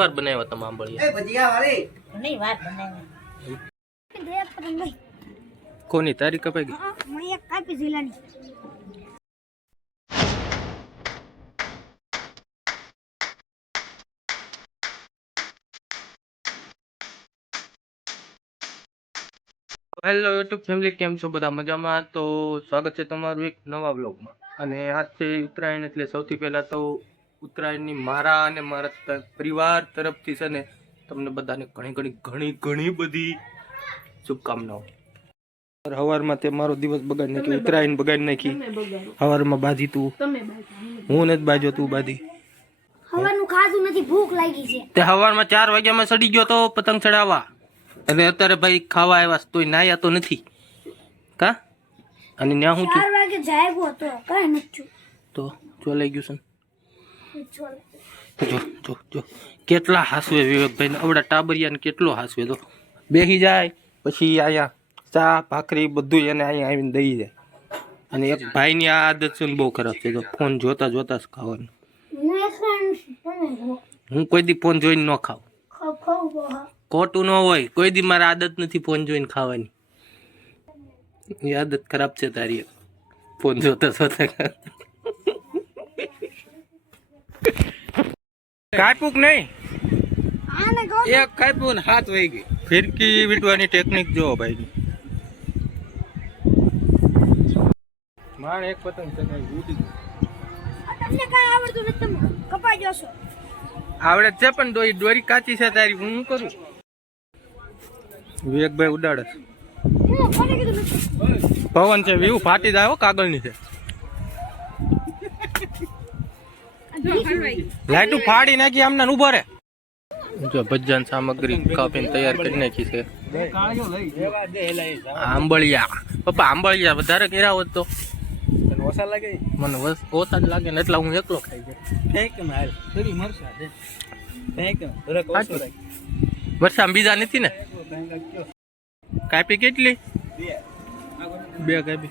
વાર બનાવ્યા તમે આંબળિયા એ ભજીયા વાળી. ઘણી વાર બનાવ્યા કોની તારી કપાઈ ગઈ? મને એક કાપી જિલ્લાની હેલો યુટ્યુબ ફેમિલી કેમ છો બધા મજામાં? તો સ્વાગત છે તમારું એક નવા બ્લોગમાં અને આજ છે ઉત્તરાયણ એટલે સૌથી પહેલાં તો ઉત્તરાયણની મારા અને મારા પરિવાર તરફથી છે ને તમને બધાને ઘણી ઘણી ઘણી ઘણી બધી શુભકામનાઓ. હવારમાં તે મારો દિવસ બગાડી નાખી ઉત્તરાયણ બગાડી નાખી. સવારમાં બાજી તું. હું ને જ બાજો તું બાધી હવારનું ખાધું નથી ભૂખ લાગી છે. તે સવારમાં ચાર વાગ્યામાં સડી ગયો તો પતંગ ચડાવવા. અને અત્યારે ભાઈ ખાવા આવ્યા તોય નાયા તો નથી. કા? અને ત્યાં હું ચાર છું વાગે જાગ્યો હતો કઈ નથી તો જો લઈ ગયું છે જો જો જો. કેટલા હાસવે વિવેકભાઈ ને આવડા ટાબરિયાને કેટલો હાસવે? તો બેસી જાય પછી અહીંયા ચા ભાખરી બધું એને અહીંયા આવીને દઈ જાય. અને એક ભાઈની આ આદત છે ને બહુ ખરાબ છે. તો ફોન જોતા જોતા જ ખાવાનું. હું કોઈ દી ફોન જોઈને ન ખાવ ખોટું ન હોય. કોઈ દી મારે આદત નથી ફોન જોઈને ખાવાની. એ આદત ખરાબ છે તારી. ફોન જોતા જોતા ખા- કાપ્યું કે નહીં એક કાપ્યું ને હાથ વહી ગઈ. ફિરકી વીટવાની ટેકનિક જો ભાઈ. માણ એક પતંગ ચગાવી ઉડી તમને કઈ આવડતું નથી તમે કપાઈ જશો આવડે જ છે પણ દોરી દોરી કાચી છે તારી હું શું કરું? વિવેકભાઈ ઉડાડે પવન છે વ્યૂ ફાટી જાય હો કાગળની છે. લાઈટું ફાડી નાખી આમને ઊભો રે જો ભજન સામગ્રી કાપીને તૈયાર કરી નાખી છે. આંબળિયા. પપ્પા, આંબળિયા વધારે કર્યા હોત તો. ઓછા લાગે મને ઓછા જ લાગે ને એટલા હું એકલો ખાઈ જાય વરસાદ બીજા નથી ને? કાપી કેટલી? બે કાપી.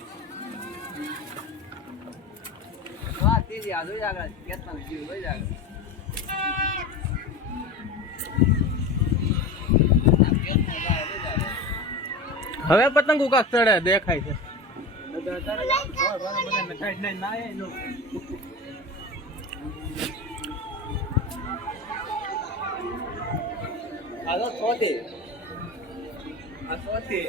હવે પતંગો કાક ચડે દેખાય છે. આ તો છોતી આ છોતી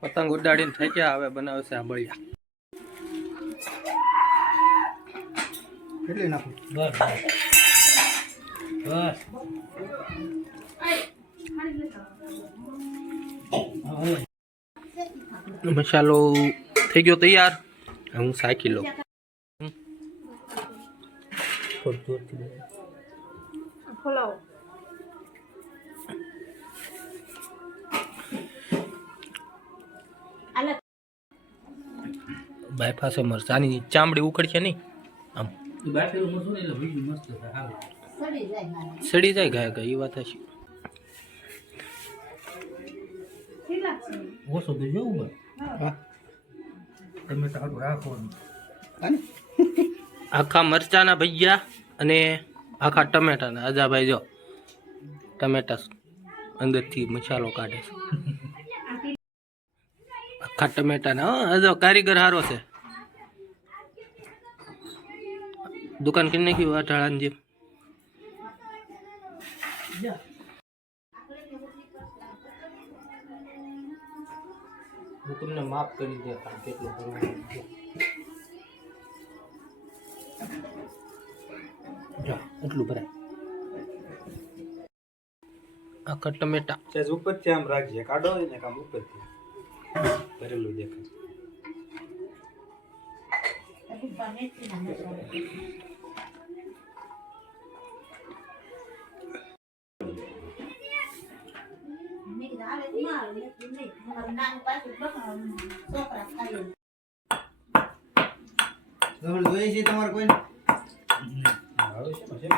પતંગ ઉડાડીને ફેંક્યા હવે બનાવશે આંબળિયા કેટલી નાખું? બસ બસ મસાલો થઈ ગયો તૈયાર. હું સાકી લઉં. થોડું જોરથી આલે બાયપાસે મરચાની ચામડી ઉકળશે નહીં આમ સડી જાય ગાય ગાય એ વાત હશે ઓછો તો જોવું હા. તમે તારું રાખો આખા મરચાના ભજીયા અને આખા ટમેટાના. અજાભાઈ જો, ટમેટા અંદરથી મસાલો કાઢે છે. આખા ટમેટાના. હજો કારીગર સારો છે. દુકાન કરી નાખી અઠાળાની જેમ. હું તમને માફ કરી દે કેટલું કરવાનું છે. જો એટલું ભરાય. આખા ટમેટા. સેજ ઉપરથી આમ રાખજે કાઢો ને કામ ઉપરથી. ભરેલું દેખાય. છોકરા તમે જોઈએ છે તમારે કોઈ શું છે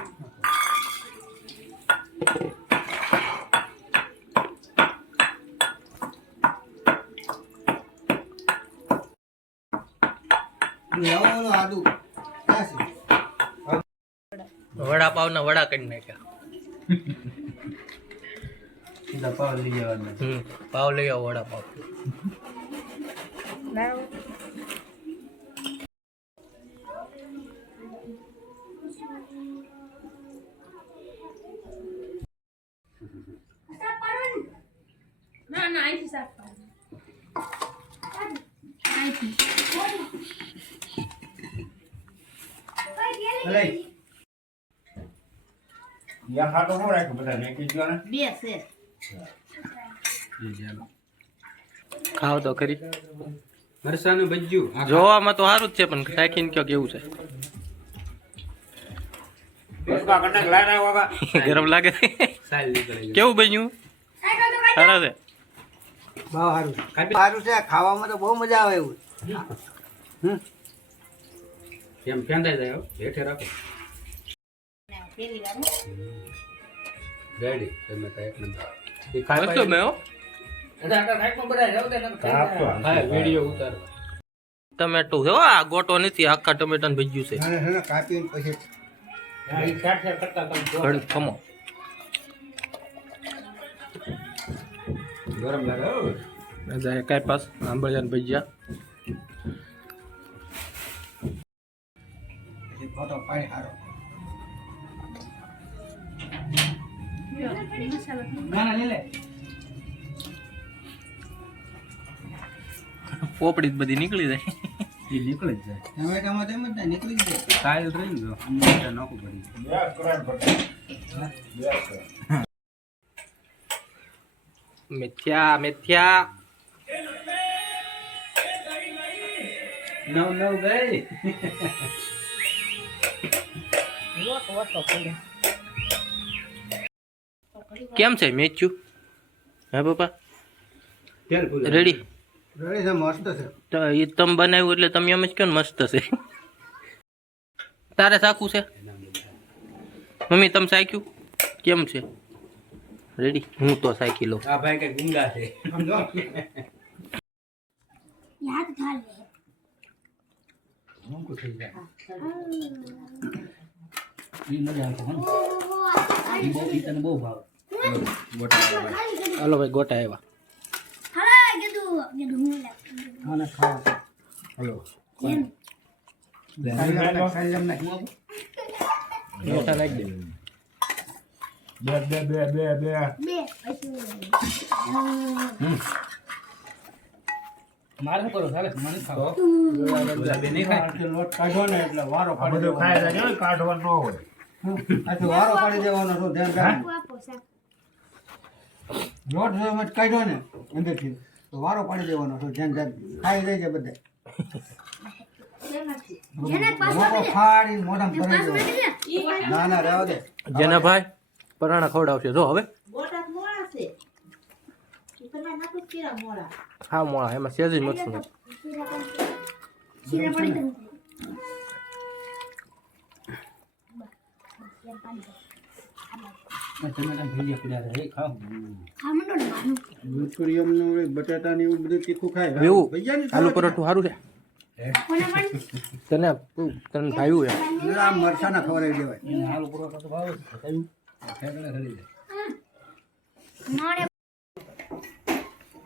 આદુ. વડાપાવના વડા કરી નાખ્યા. પાવ લઈ જવાના. હમ પાવ લઈ આવો વડાપાવ. યા ખાટો રાખ્યો બધા? ને બે છે. ખાવ તો ખરી. મરસાનું બજ્જું જોવામાં તો સારું જ છે પણ ચાખીને કયો કેવું છે? ગરમ લાગે. કેવું બન્યું? સારા છે. સારું સારું છે ખાવામાં તો બહુ મજા આવે એવું. કેમ ફેંદાઈ જાય હો. રાખો. રેડી. તમે એક નંબર. એ મસ્ત મેં હો. હા વિડિયો ઉતારો. ટમેટું છે હો આ ગોટો નથી આખા ટમેટાનું ભજીયું છે. કાપીને પછી ખમો. ગરમ લાગે હો જાય કાંઈ પાસ આંબળિયા ભજીયા પછી ફોટો પાડી સારો ના ના લે લે પોપડી જ બધી નીકળી જાય એ નીકળી જ જાય ટમેટામાં તેમ જ ને નીકળી જ જાય સાલ રહી ગયો અંદર નાખું પડી મેથ્યા મિથ્યા નવ નવ ગઈ કેમ છે મેચ્યુ હે પપ્પા રેડી રેડી છે મસ્ત છે તો એ તમે બનાવ્યું એટલે તમે એમ જ કહો ને મસ્ત છે। તારે સાકું છે? મમ્મી તમે સાક્યું કેમ છે? રેડી હું તો સાકી લઉં. આ ભાઈ કે ગુંગા છે. યાદ ઘાલ લે. મૂકું થઈ જાય. ઈ મજા આવતો હો ઈ બહુ ઈ તને બહુ ભાવે. હાલો ભાઈ ગોટા આવ્યા હવે કીધું કીધું હું લે આને ખાવા હલો. ગોટા નાખી દે. બે બે બે બે બે. મારે શું કરો ચાલે મને ખાઓ બે નહીં ખાય લોટ કાઢો ને એટલે વારો પાડી બધું ખાય દેવાનો. જાય કાઢવાનું ન હોય? આથી વારો પાડી દેવાનો તો ધ્યાન રાખજો. લોટ જો એમ જ કાઢ્યો ને અંદરથી. તો વારો પાડી દેવાનો તો ધ્યાન રાખજો. ખાઈ લેજે બધા. જેના ભાઈ? પરાણા ખવડાવશે. જો હવે. હા મોળા. એમાં સેજ એવું આલુ પરોઠું સારું છે. તને તને ભાવ્યું છે? દે. ખવડાવી દેવાય.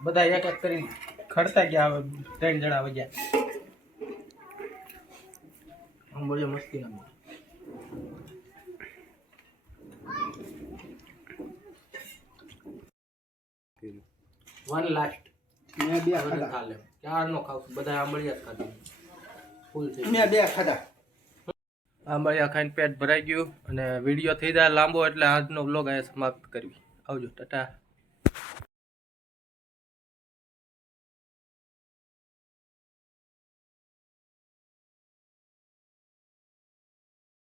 બધા એક એક કરીને ખડતા ગયા હવે ત્રણ જણા વજ્યા આમ બોલ્યો મસ્તી ના વન લાસ્ટ મેં બે ખાધા. ખા ચાર નો ખાવ બધા આંબળિયા જ ખાધું. ફૂલ છે મેં બે ખાધા. આંબળિયા ખાઈને પેટ ભરાઈ ગયું અને વીડિયો થઈ જાય લાંબો એટલે આજનો વ્લોગ અહીંયા સમાપ્ત કરવી. આવજો, ટાટા.